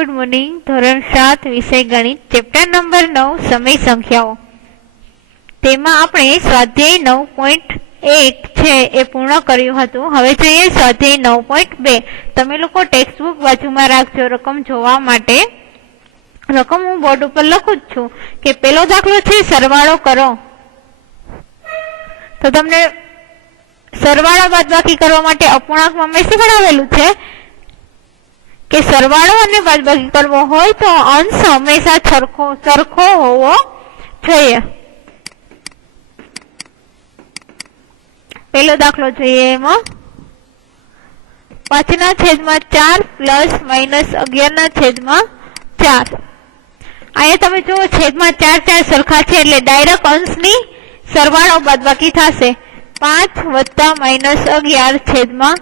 Good morning. ધોરણ 7 વિષય ગણિત, ચેપ્ટર નંબર 9 સમય સંખ્યાઓ. તેમાં આપણે સ્વાધ્યાય 9.1 છે એ પૂર્ણ કર્યું હતું. હવે જોઈએ સ્વાધ્યાય 9.2. તમે લોકો ટેક્સ્ટ બુક બાજુમાં રાખજો રકમ જોવા માટે. રકમ હું બોર્ડ ઉપર લખું જ છું કે પેલો દાખલો છે સરવાળો કરો. તો તમને સરવાળા બાદબાકી કરવા માટે અપૂર્ણાંકમાં મેં શીખવાડેલું છે કે સરવાળો અને બાદબાકી કરવો હોય તો અંશ હંમેશા સરખો હોવો જોઈએ. પેલો દાખલો જોઈએ. એમાં 5/4 પ્લસ -11/4. અહીંયા તમે જુઓ છેદમાં 4 સરખા છે એટલે ડાયરેક્ટ અંશની સરવાળો બાદબાકી થશે. 5 વત્તા -11/4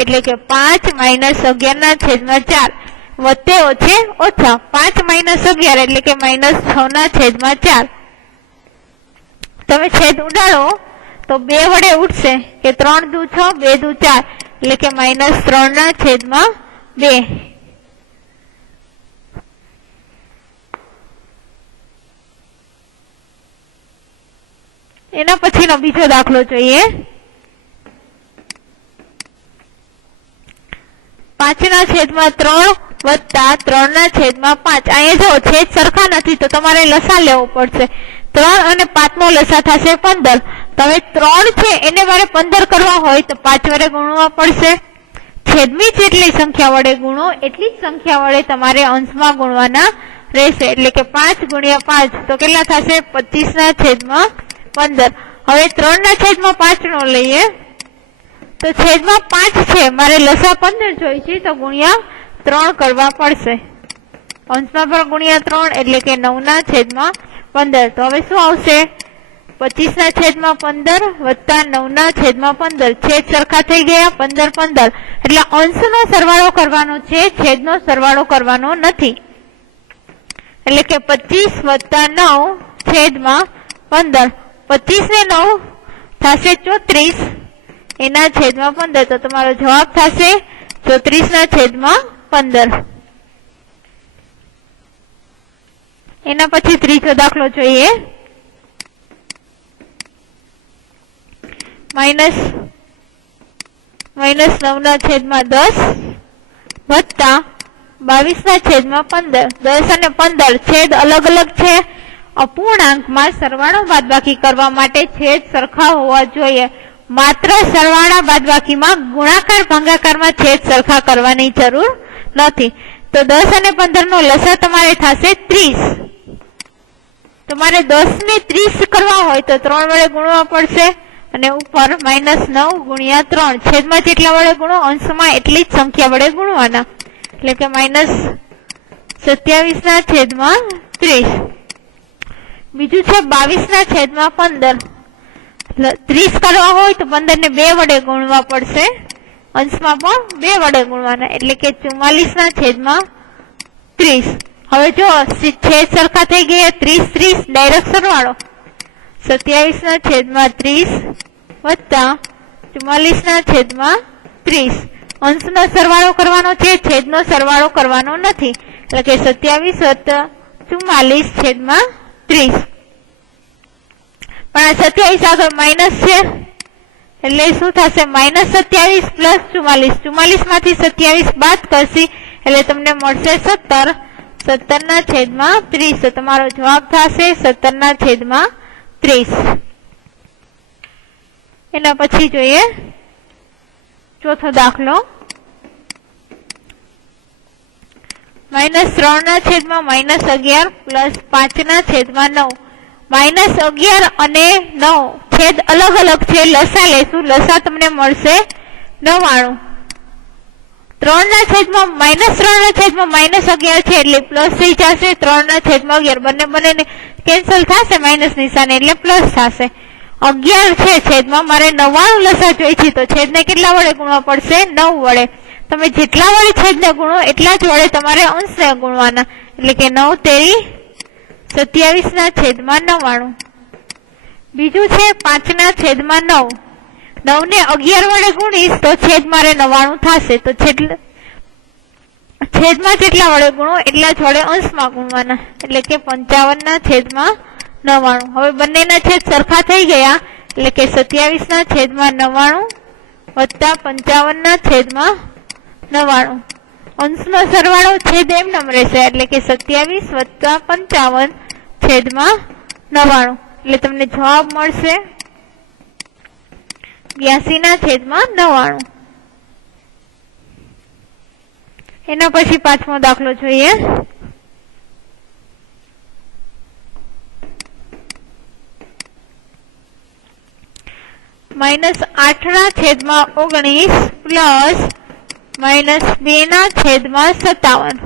એટલે કે 5 -11/4 વત્તે ઓછે ઓછા 5 -11 એટલે કે -6/4. તમે છેદ ઉડાડો તો 2 વડે ઉઠશે કે 3 દુ 6 2 દુ 4 એટલે કે -3/2. એના પછીનો બીજો દાખલો જોઈએ. 5/3 વત્તા 3/5. અહીંયા જો છેદ સરખા નથી તો તમારે લસા લેવો પડશે. 3 અને 5 નો લસા થશે 15. તમે 3 છે એને મારે 15 કરવા હોય તો 5 વડે ગુણવા પડશે. છેદમી જેટલી સંખ્યા વડે ગુણો એટલી જ સંખ્યા વડે તમારે અંશમાં ગુણવાના રહેશે. એટલે કે 5 ગુણ્યા 5 તો કેટલા થશે? 25/15. હવે 3/5 નો લઈએ તો છેદમાં 5 છે, મારે લસા 15 જોઈ છે તો ગુણ્યા 3 કરવા પડશે. અંશમાં પણ ગુણ્યા 3 એટલે કે 9/15. તો હવે શું આવશે? 25/15 વત્તા 9/15. છેદ સરખા થઈ ગયા 15 એટલે અંશનો સરવાળો કરવાનો છે, છેદનો સરવાળો કરવાનો નથી. એટલે કે 25 વત્તા 9/15. 25 ને 9 થશે 34 એના છેદમાં 15. તો તમારો જવાબ થશે 34/15. એના પછી ત્રીજો દાખલો જોઈએ. -9/10 વત્તા 22/15. 10 અને 15 છેદ અલગ અલગ છે. અપૂર્ણાંકમાં સરવાળો બાદબાકી કરવા માટે છેદ સરખા હોવા જોઈએ. માત્ર સરવાળા બાદબાકીમાં ગુણાકાર ભાગાકારમાં છેદ સરખા કરવાની જરૂર નથી. તો 10 અને 15 નો લસા તમારે થશે 30. તમારે 10 ને 30 કરવા હોય તો 3 વડે ગુણવા પડશે અને ઉપર -9 ગુણ્યા 3. છેદમાં જેટલા વડે ગુણો અંશમાં એટલી જ સંખ્યા વડે ગુણવાના. એટલે કે -27/30. બીજું છે 22/15. 30 કરવા હોય તો 15 ને 2 વડે ગુણવા પડશે. અંશમાં પણ 2 વડે ગુણવાના એટલે કે 44/30. હવે જો છેદ સરખા થઈ ગયા 30 ડાયરેક્ટ સરવાળો. 27/30 વત્તા 44/30. અંશનો સરવાળો કરવાનો છે, છેદનો સરવાળો કરવાનો નથી. એટલે કે 27 વત્તા 44/30. પણ આ 27 આગળ માઇનસ છે એટલે શું થશે? -27 પ્લસ 44. 44 માંથી 27 બાદ કરશી એટલે તમને મળશે 17. 17/30. તો તમારો જવાબ થશે 17/30. એના પછી જોઈએ ચોથો દાખલો. -3/-11 પ્લસ 5/9. -11 અને 9 છેદ અલગ અલગ છે. લસા લેશું. લસા તમને મળશે 99. 3/-11 છે એટલે પ્લસ થઈ જશે. 3/11 બંને કેન્સલ થશે, માઇનસ નિશાન એટલે પ્લસ થશે. 11 છે છેદમાં મારે 99 લસા જોઈ છે તો છેદને કેટલા વડે ગુણવા પડશે? 9 વડે. તમે જેટલા વડે છેદને ગુણો એટલા જ વડે તમારે અંશને ગુણવાના. એટલે કે 9 તેરી 27/99. બીજું છે 5/9. 9 ને 11 વડે ગુણીશ તો છેદ મારે 99 થશે. તો છેદમાં જેટલા વડે ગુણો એટલા જ વડે અંશમાં ગુણવાના, એટલે કે 55/99. હવે બંનેના છેદ સરખા થઈ ગયા, એટલે કે 27/99 વત્તા 55/99. અંશનો સરવાળો છેદ એમનેમ રહેશે, એટલે કે 27 વત્તા 55/99. એટલે તમને જવાબ મળશે 82/99. એના પછી પાંચમો દાખલો જોઈએ. -8/19 પ્લસ -2/57.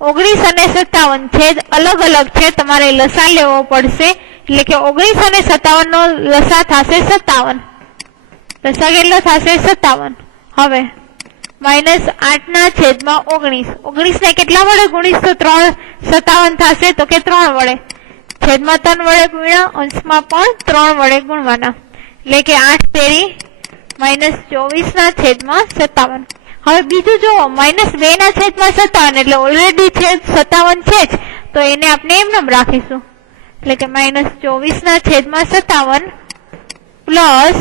19 અને 57 છેદ અલગ અલગ છે, તમારે લસા લેવો પડશે, એટલે કે 19 અને 57 નો લસા થશે 57. લસા કેટલો થશે 57. હવે -8/19. 19 ને કેટલા વડે ગુણીશ તો 57 થશે, તો કે 3 વડે. છેદમાં 3 વડે ગુણ્યા, અંશમાં પણ 3 વડે ગુણવાના, એટલે કે 8 તેરી -24/57. હવે બીજું જુઓ, -2/57, એટલે ઓલરેડી છેદ 57 છે જ, તો એને આપણે એમનેમ રાખીશું, એટલે કે -24/57 પ્લસ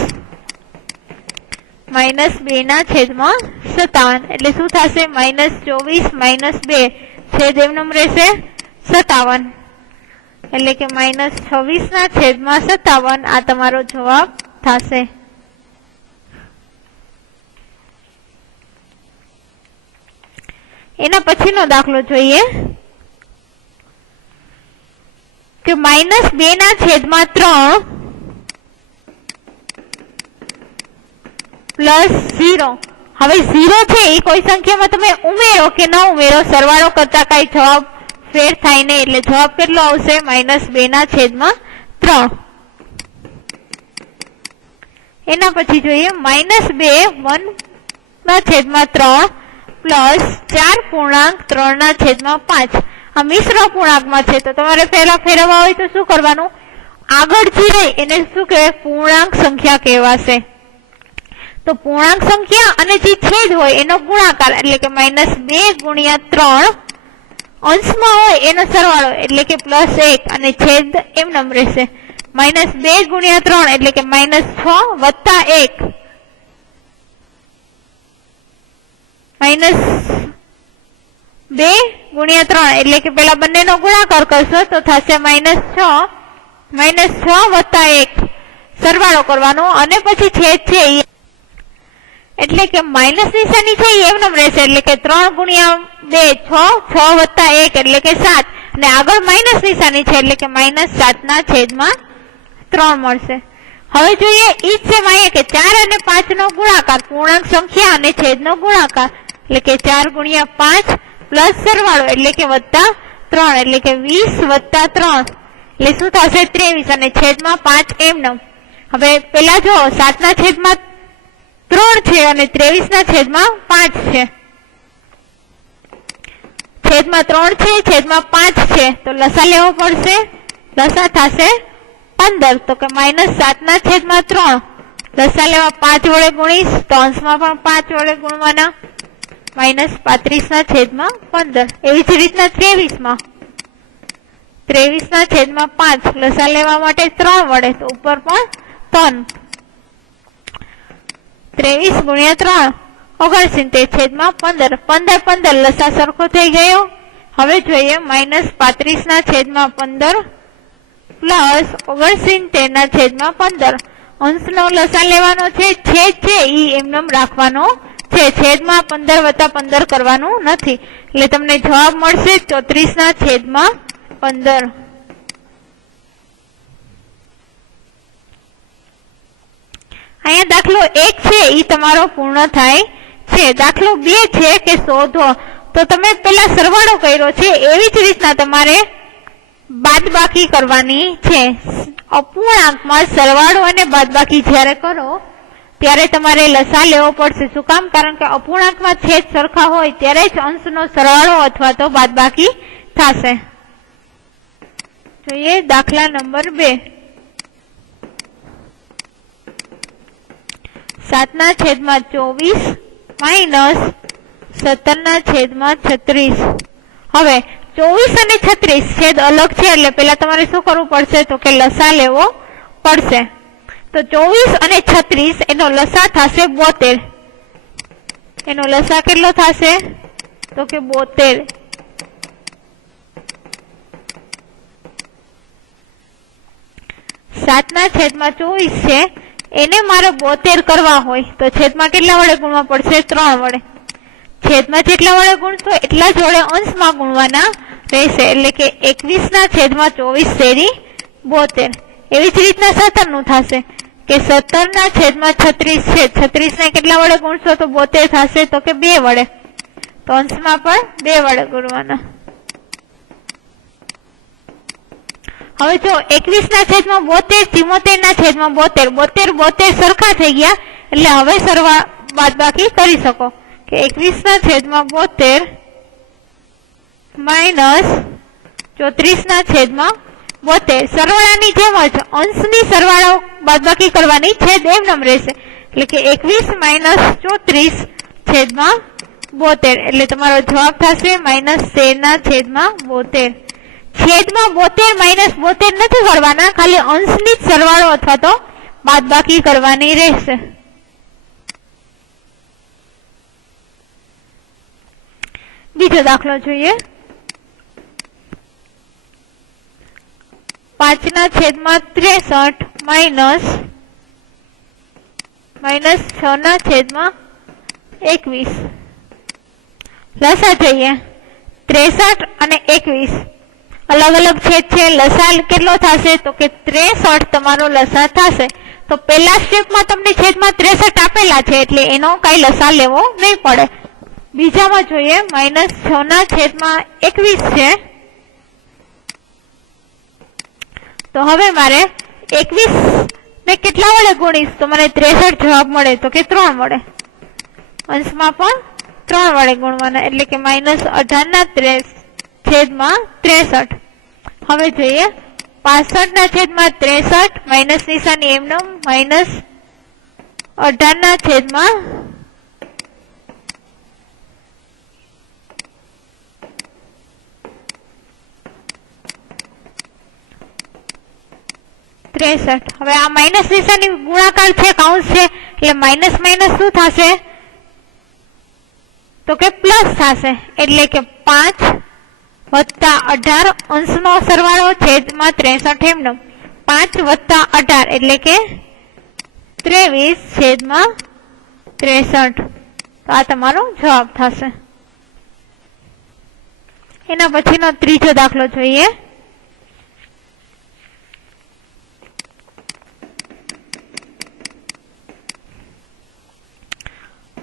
-2/57. એટલે શું થશે? -24 -2 છેદ એમનેમ રહેશે 57, એટલે કે -26/57. આ તમારો જવાબ થશે. એના પછીનો દાખલો જોઈએ કે -2/3 પ્લસ 0. હવે 0 છે એ કોઈ સંખ્યામાં તમે ઉમેરો કે ન ઉમેરો, સરવાળો કરતા કઈ જવાબ ફેર થાય નહીં, એટલે જવાબ કેટલો આવશે? -2/3. એના પછી જોઈએ -2/1/3 પ્લસ 4.3/5. આ મિશ્ર પૂર્ણાંકમાં છે, તો તમારે પહેલા ફેરવવા હોય તો શું કરવાનું? આગળ જે રહે એને શું કહેવાય? પૂર્ણાંક સંખ્યા કહેવાશે. તો પૂર્ણાંક સંખ્યા અને જે છેદ હોય એનો ગુણાકાર, એટલે કે -2/3. અંશમાં હોય એનો સરવાળો, એટલે કે +1, અને છેદ એમનેમ રહેશે. -2/3 એટલે કે -6 વત્તા 1. -2/3 એટલે કે પેલા બંનેનો ગુણાકાર કરશો તો થશે -6 વત્તા 1. સરવાળો કરવાનો, અને પછી છેદ છે એટલે કે માઇનસ નિશાની છે એમનેમ રહેશે, એટલે કે 3 × 2 6 વત્તા 1 એટલે કે 7, અને આગળ માઇનસ નિશાની છે, એટલે કે -7/3 મળશે. હવે જોઈએ ઈ જ સેમ અહીંયા કે 4 અને 5 નો ગુણાકાર, પૂર્ણાંક સંખ્યા અને છેદનો ગુણાકાર, એટલે કે 4 × 5 પ્લસ સરવાળો, એટલે કે +3, એટલે કે 20 વત્તા 3, એટલે શું થશે? 23, અને છેદમાં 5 એમનેમ. હવે પેલા જો 7/3 છે અને 23/5 છે. છેદમાં 3 છે, છેદમાં 5 છે, તો લસા લેવો પડશે. લસા થશે 15, તો કે -7/3. લસા લેવા 5 વડે ગુણીશ તો અંશમાં પણ 5 વડે ગુણવાના, -35/15. એવી જ રીતના 23/5 લસા લેવા માટે 3 વડે, તો ઉપર પણ 3. 23 × 3 69, છેદમાં 15. 15 લસા સરખો થઈ ગયો. હવે જોઈએ -35/15 પ્લસ 69/15. અંશનો લસા લેવાનો છે, છેદ છે ઈ એમનેમ રાખવાનો છે, છેદમાં 15 વત્તા 15 કરવાનું નથી, એટલે તમને જવાબ મળશે 34/15. અહીંયા દાખલો 1 છે ઈ તમારો પૂર્ણ થાય છે. દાખલો 2 છે કે શોધો, તો તમે પેલા સરવાળો કર્યો છે એવી જ રીતના તમારે બાદબાકી કરવાની છે. અપૂર્ણાંકમાં સરવાળો અને બાદબાકી જ્યારે કરો ત્યારે તમારે લસા લેવો પડશે. શું કામ? કારણ કે અપૂર્ણાંકમાં છેદ સરખા હોય ત્યારે જ અંશનો સરવાળો અથવા તો બાદબાકી થશે. જોઈએ દાખલા નંબર 2. 7/24 - 17/36. હવે 24 અને 36 છેદ અલગ છે એટલે પેલા તમારે શું કરવું પડશે તો કે લસા લેવો પડશે. તો 24 અને 36 એનો લસા થશે 72. એનો લસા કેટલો થશે તો કે 72. 7/24 છે એને મારે 72 કરવા હોય તો છેદમાં કેટલા વડે ગુણવા પડશે 3 વડે. છેદમાં જેટલા વડે ગુણશો એટલા જ વડે અંશમાં ગુણવાના રહેશે એટલે કે 21/24 તેરી 72. એવી જ રીતના 17 નું થશે કે 17/36 છે. 36 ને કેટલા વડે ગુણશો તો 72 થશે તો કે 2 વડે. તો અંશમાં પણ 2 વડે ગુણવાના. હવે જો 21/72 74/72 72 સરખા થઈ ગયા એટલે હવે બાદબાકી કરી શકો કે 21/72 માઇનસ 34/72. સરવાળાની જેમ જ અંશની સરવાળો બાદબાકી કરવાની છેદ એમ રહેશે એટલે કે 21 - 34/72 એટલે તમારો જવાબ થશે -13/72. છેદમાં 72 - 72 નથી કરવાના, ખાલી અંશની જ સરવાળો અથવા તો બાદબાકી કરવાની રહેશે. બીજો દાખલો જોઈએ. 5/63 માઇનસ 6/21. લસા જોઈએ. 63 અને 21 અલગ અલગ છેદ છે. લસા કેટલો થશે તો કે 63 તમારો લસા થશે. તો પહેલા સ્ટેપમાં તમને છેદમાં 63 આપેલા છે એટલે એનો કઈ લસા લેવો નહીં પડે. બીજામાં જોઈએ -6/21 છે. તો હવે મારે 21 ને કેટલા વડે ગુણીશ તો મને 63 જવાબ મળે તો કે 3 વડે. અંશમાં પણ 3 વડે ગુણવાના એટલે કે -18/63. હવે જોઈએ 65/63 માઇનસ નિશાની એમનો -18/63. હવે આ માઇનસ નિશાની ગુણાકાર છે, કૌંસ છે એટલે માઇનસ માઇનસ શું થશે તો કે પ્લસ થશે એટલે કે 5 + 18 અંશનો સરવાળો છેદમાં 63 એમનો 5 + 18 એટલે કે 23/63. તો આ તમારો જવાબ થશે. એના પછીનો ત્રીજો દાખલો જોઈએ.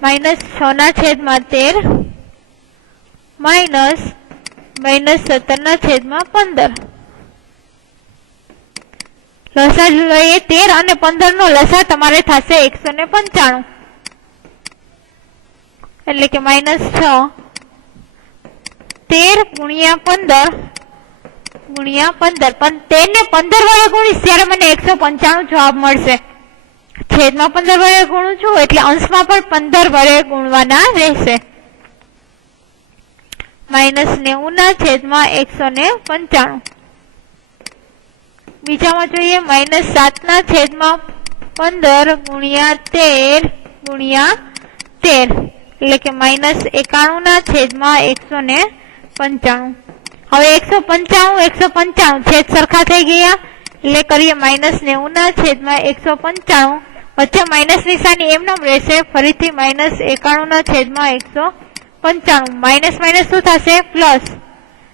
-6/13 માઇનસ -17/15. લસા જોઈએ 13 અને 15 નો લસા તમારે થશે 195 એટલે કે -6 13 × 15 × 15 પણ 13 ને 15 વડે ગુણીશ ત્યારે મને 195 જવાબ મળશે. છેદમાં 15 વડે ગુણું છું એટલે અંશમાં પણ 15 વડે ગુણવાના રહેશે. -90/195. બીજામાં જોઈએ -7/15 × 13 એટલે કે -91/195. હવે 195 છેદ સરખા થઈ ગયા એટલે કરીએ -90/195. વચ્ચે માઇનસ નિશાની એમનો રહેશે, ફરીથી -91/195. માઇનસ માઇનસ શું થશે પ્લસ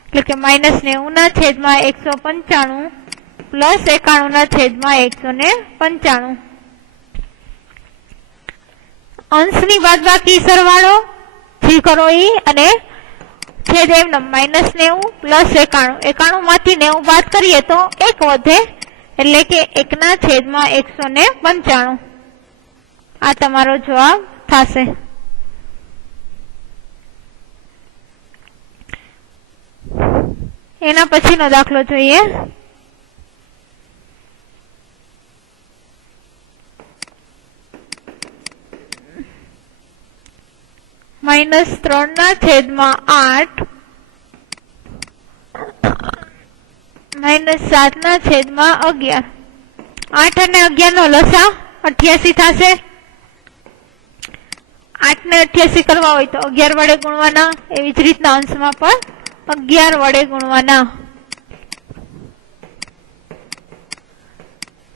એટલે કે -90/195 પ્લસ 91/195. અંશની બાદબાકી સરવાળો થી કરો અને છેદ એમનો -90 પ્લસ 91 માંથી 90 બાદ કરીએ તો 1 વધે એટલે કે 1/195. આ તમારો જવાબ થશે. એના પછીનો દાખલો જોઈએ. -3/8 -7/11. 8 અને 11 નો લસા 88 થશે. 8 ને 88 કરવા હોય તો 11 વડે ગુણવાના. એવી જ રીતના અંશમાં પણ 11 વડે ગુણવાના.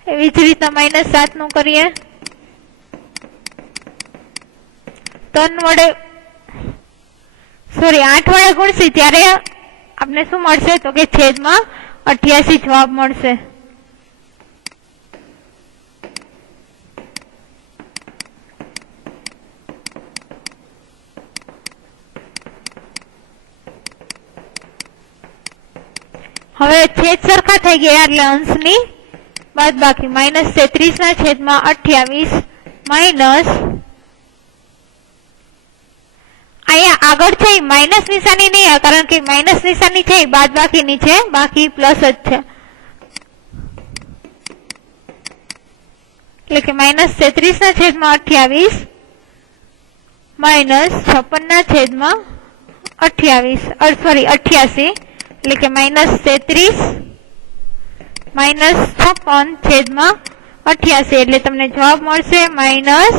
એવી જ રીતના -7 નું કરીએ. 8 વડે ગુણશી ત્યારે આપણે શું મળશે તો કે છેદમાં 88 જવાબ મળશે. હવે છેદ સરખા થઈ ગયા એટલે અંશની બાદબાકી -33/28 માઇનસ અહીંયા આગળ છે માઇનસ નિશાની નહીં કારણ કે માઇનસ નિશાની છે બાદબાકીની છે, બાકી પ્લસ જ છે એટલે કે -33/28 -56/88 એટલે કે -33 -56/88 એટલે તમને જવાબ મળશે માઇનસ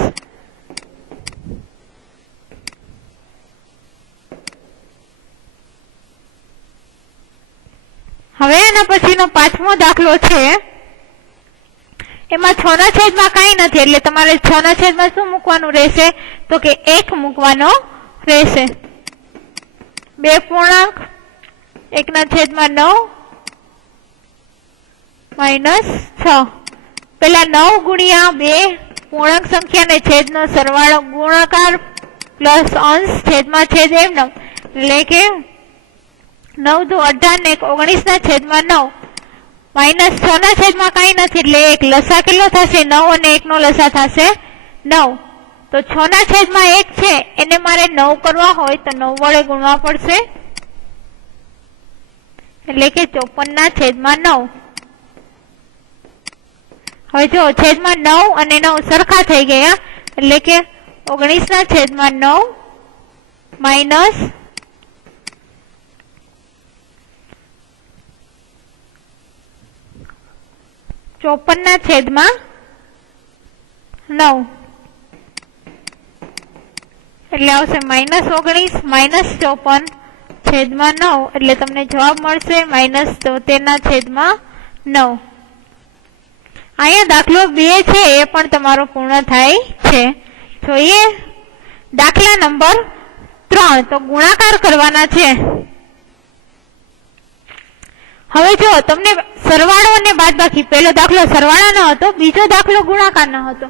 હવે એના પછીનો 5મો દાખલો છે એમાં 6 ના છેદમાં કઈ નથી એટલે તમારે 6 ના છેદમાં શું મૂકવાનું રહેશે તો કે 1 મૂકવાનો રહેશે. 2 પૂર્ણાંક 1/9 -6 પેલા 9 ગુણ્યા 2 પૂર્ણાંક સંખ્યા ને છેદનો સરવાળો ગુણાકાર પ્લસ અંશ છેદમાં છેદ એમ એટલે કે 9 દુ 18 ને 19/9 -6 ના છેદમાં કઈ નથી એટલે એક લસા કેટલો થશે 9 અને 1 નો લસા થશે 9. તો 6 ના છેદમાં 1 છે એને મારે 9 કરવા હોય તો 9 વડે ગુણવા પડશે એટલે કે 54/9. હવે જો છેદમાં 9 અને 9 સરખા થઈ ગયા એટલે કે 19/9 માઇનસ 54/9 એટલે આવશે -19 -54/9 એટલે તમને જવાબ મળશે -73/9. અહીંયા દાખલો 2 છે એ પણ તમારો પૂર્ણ થાય છે. જોઈએ દાખલા નંબર 3 તો ગુણાકાર કરવાના છે. હવે જો તમને સરવાળો અને બાદબાકી પહેલો દાખલો સરવાળાનો હતો, બીજો દાખલો ગુણાકારનો હતો.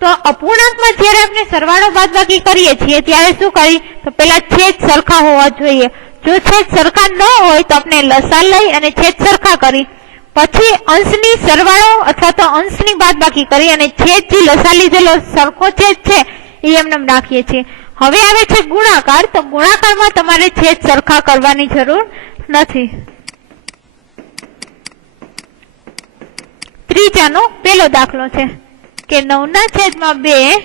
તો અપૂર્ણાંકમાં જ્યારે આપણે સરવાળો બાદબાકી કરીએ છીએ ત્યારે શું કરી તો પેલા છેદ સરખા હોવા જોઈએ. જો છેદ સરખા ન હોય તો આપણે લસા લઈ અને છેદ સરખા કરી પછી અંશની સરવાળો અથવા તો અંશની બાદબાકી કરી અને છેદ જે લસા લીધેલો સરખો છેદ છે એ એમને રાખીએ છીએ. હવે આવે છે ગુણાકાર. તો ગુણાકારમાં તમારે છેદ સરખા કરવાની જરૂર નથી. ત્રીજાનો પેલો દાખલો છે કે 9/2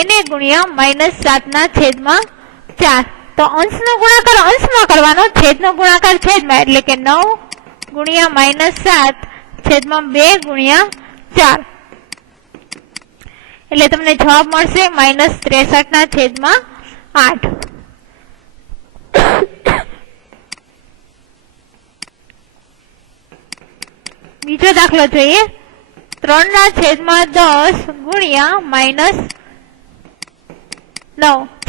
એને ગુણ્યા -7/4. તો અંશનો ગુણાકાર અંશમાં કરવાનો, છેદનો ગુણાકાર છેદમાં એટલે કે 9 ગુણ્યા -7/2 ગુણ્યા 4 એટલે તમને જવાબ મળશે -63/8. બીજો દાખલો જોઈએ 3/10 ગુણ્યા -9.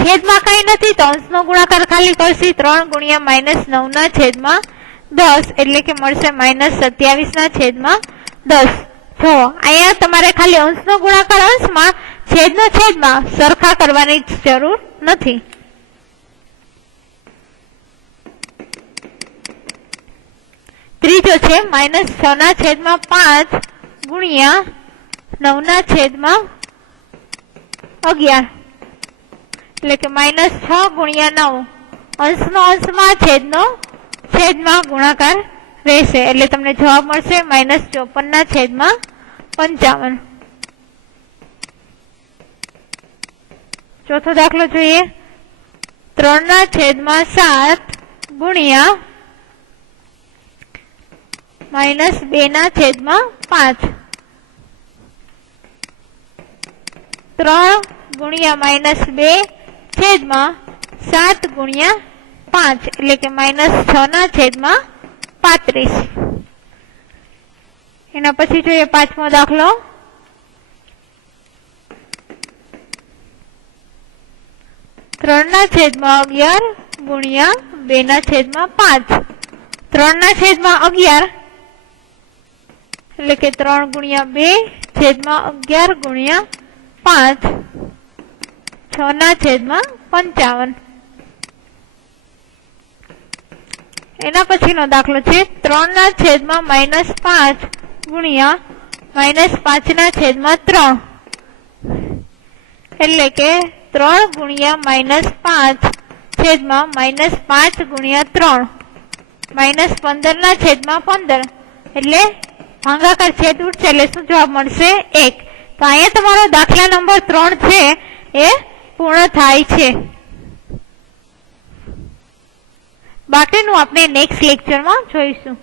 છેદમાં કઈ નથી તો અંશનો ગુણાકાર ખાલી કરશી 3 ગુણ્યા -9/10 એટલે કે મળશે -27/10. જો અહીંયા તમારે ખાલી અંશનો ગુણાકાર અંશમાં છેદનો છેદમાં સરખા કરવાની જરૂર નથી. ત્રીજો છે -6/5 ગુણ્યા 9/11 એટલે કે -6 ગુણ્યા 9 અંશનો અંશમાં છેદનો છેદમાં ગુણાકાર રહેશે એટલે તમને જવાબ મળશે -54/55. ચોથો દાખલો જોઈએ. 3/7 ગુણ્યા -2/5. 3 ગુણ્યા -2 છેદમાં 7 ગુણ્યા 5 એટલે કે -6/35. એના પછી જોઈએ પાંચમો દાખલો. 3/11 ગુણ્યા 2/5. 3/11 એટલે કે 3 ગુણ્યા 2 છેદમાં 11 ગુણ્યા 5 6/55. એના પછીનો દાખલો છે 3/-5 ગુણ્યા -5/3 એટલે કે 3 ગુણ્યા -5 છેદમાં -5 ગુણ્યા 3 -15/15 એટલે ભાગાકાર છેદ ઉઠશે એટલે શું જવાબ મળશે? 1. તો અહીંયા તમારો દાખલા નંબર 3 છે એ પૂર્ણ થાય છે. બાકીનું આપણે નેક્સ્ટ લેક્ચરમાં જોઈશું.